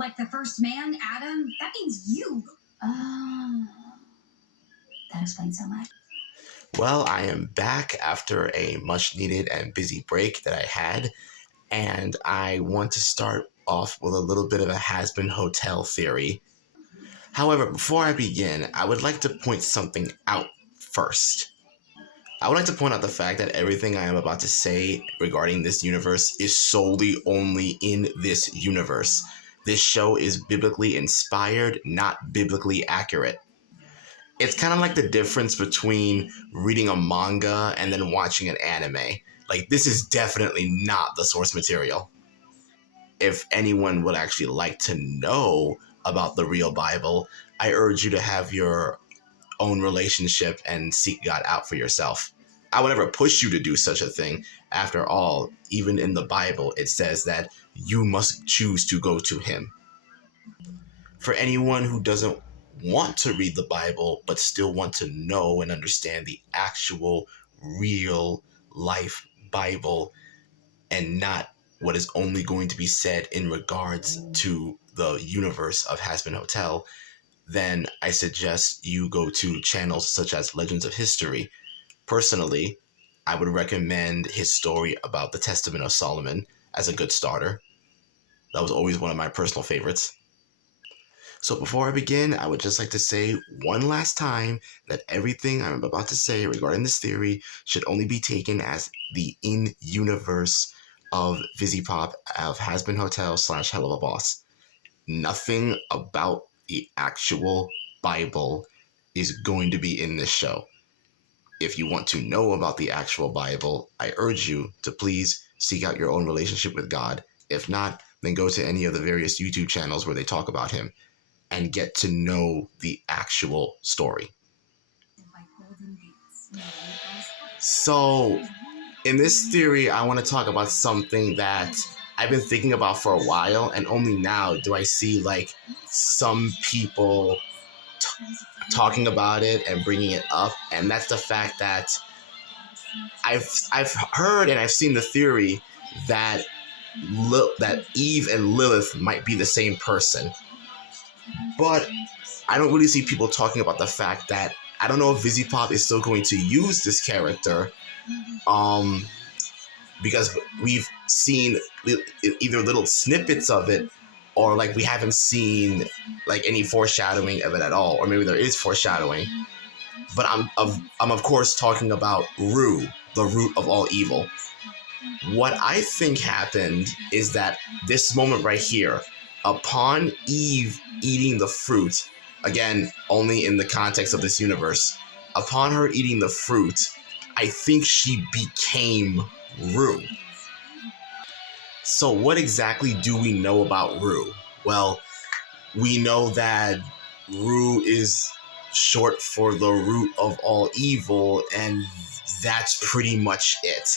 Like the first man, Adam? That means you. Oh, that explains so much. Well, I am back after a much needed and busy break that I had, and I want to start off with a little bit of a Hazbin Hotel theory. However, before I begin, I would like to point something out first. I would like to point out the fact that everything I am about to say regarding this universe is solely only in this universe. This show is biblically inspired, not biblically accurate. It's kind of like the difference between reading a manga and then watching an anime. Like, this is definitely not the source material. If anyone would actually like to know about the real Bible, I urge you to have your own relationship and seek God out for yourself. I would never push you to do such a thing. After all, even in the Bible, it says that you must choose to go to Him. For anyone who doesn't want to read the Bible, but still want to know and understand the actual, real life Bible and not what is only going to be said in regards to the universe of Hazbin Hotel, then I suggest you go to channels such as Legends of History. Personally, I would recommend his story about the Testament of Solomon as a good starter. That was always one of my personal favorites. So before I begin, I would just like to say one last time that everything I'm about to say regarding this theory should only be taken as the in-universe of Vizipop of Hazbin Hotel / Hell of a Boss. Nothing about the actual Bible is going to be in this show. If you want to know about the actual Bible, I urge you to please seek out your own relationship with God. If not, then go to any of the various YouTube channels where they talk about him and get to know the actual story. So, in this theory, I want to talk about something that I've been thinking about for a while, and only now do I see like some people talking about it and bringing it up, and that's the fact that I've heard and I've seen the theory that that Eve and Lilith might be the same person, but I don't really see people talking about the fact that I don't know if Vizipop is still going to use this character, because we've seen either little snippets of it, or like we haven't seen like any foreshadowing of it at all, or maybe there is foreshadowing. But I'm of course talking about Rue, the root of all evil. What I think happened is that this moment right here, upon Eve eating the fruit, again, only in the context of this universe, upon her eating the fruit, I think she became Rue. So what exactly do we know about Rue? Well, we know that Rue is short for the root of all evil, and that's pretty much it.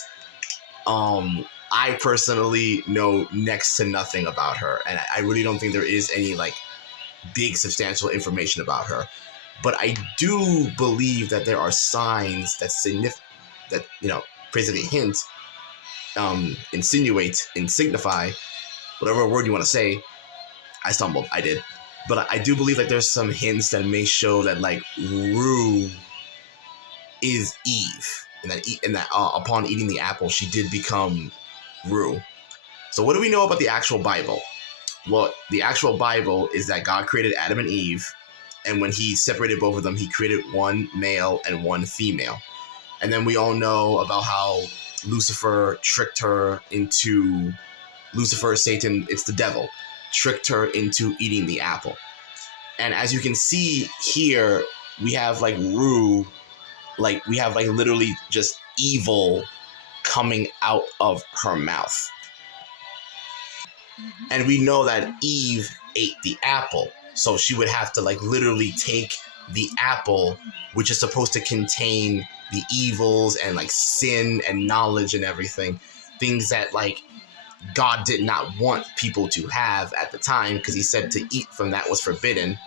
I personally know next to nothing about her, and I really don't think there is any like big substantial information about her. But I do believe that there are signs that basically hint, insinuate, and signify, whatever word you want to say. I stumbled. I did. But I do believe that there's some hints that may show that like Rue is Eve, and that upon eating the apple, she did become Rue. So what do we know about the actual Bible? Well, the actual Bible is that God created Adam and Eve, and when He separated both of them, He created one male and one female. And then we all know about how Lucifer tricked her into Satan, it's the devil, tricked her into eating the apple. And as you can see here, we have like Rue, like we have like literally just evil coming out of her mouth. And we know that Eve ate the apple, so she would have to like literally take the apple, which is supposed to contain the evils and like sin and knowledge and everything, things that like God did not want people to have at the time, because He said to eat from that was forbidden.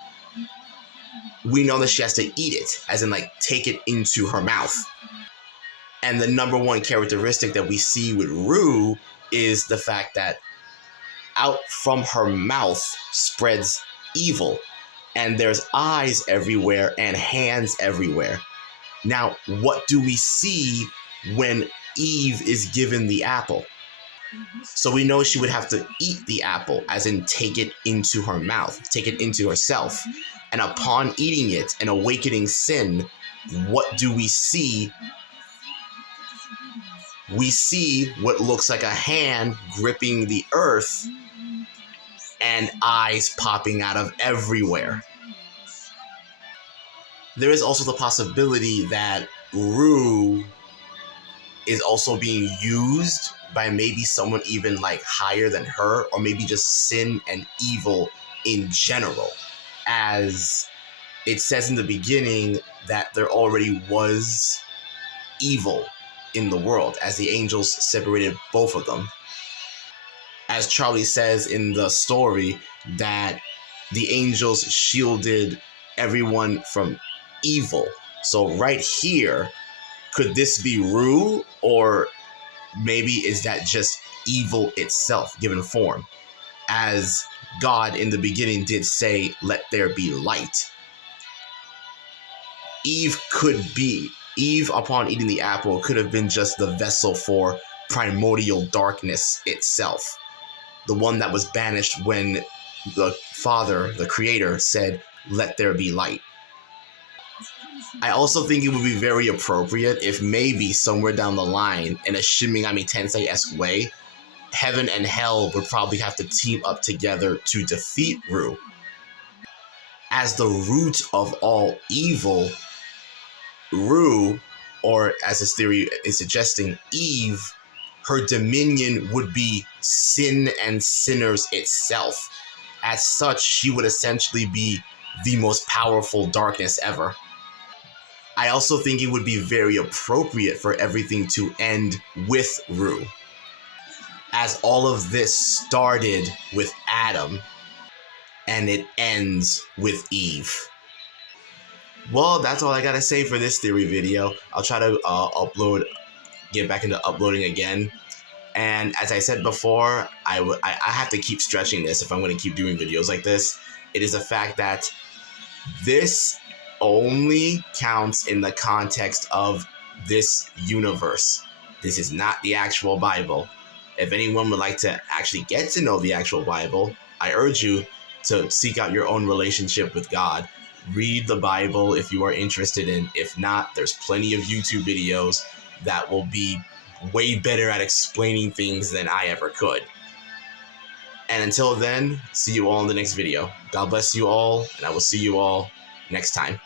We know that she has to eat it, as in like take it into her mouth. And the number one characteristic that we see with Rue is the fact that out from her mouth spreads evil, and there's eyes everywhere and hands everywhere. Now, what do we see when Eve is given the apple? So we know she would have to eat the apple, as in take it into her mouth, take it into herself. And upon eating it and awakening sin, what do we see? We see what looks like a hand gripping the earth and eyes popping out of everywhere. There is also the possibility that Rue is also being used by maybe someone even like higher than her, or maybe just sin and evil in general. As it says in the beginning that there already was evil in the world, as the angels separated both of them. As Charlie says in the story, that the angels shielded everyone from evil. So right here, could this be Rue, or maybe is that just evil itself given form? As God in the beginning did say, let there be light. Eve, upon eating the apple, could have been just the vessel for primordial darkness itself. The one that was banished when the Father, the Creator, said, let there be light. I also think it would be very appropriate if maybe somewhere down the line, in a Shin Megami Tensei-esque way, heaven and hell would probably have to team up together to defeat Rue. As the root of all evil, Rue, or as this theory is suggesting, Eve, her dominion would be sin and sinners itself. As such, she would essentially be the most powerful darkness ever. I also think it would be very appropriate for everything to end with Rue, as all of this started with Adam and it ends with Eve. Well, that's all I gotta say for this theory video. I'll try to get back into uploading again. And as I said before, I have to keep stretching this if I'm going to keep doing videos like this. It is a fact that this only counts in the context of this universe. This is not the actual Bible. If anyone would like to actually get to know the actual Bible, I urge you to seek out your own relationship with God. Read the Bible if you are interested in. If not, there's plenty of YouTube videos that will be way better at explaining things than I ever could. And until then, see you all in the next video. God bless you all, and I will see you all next time.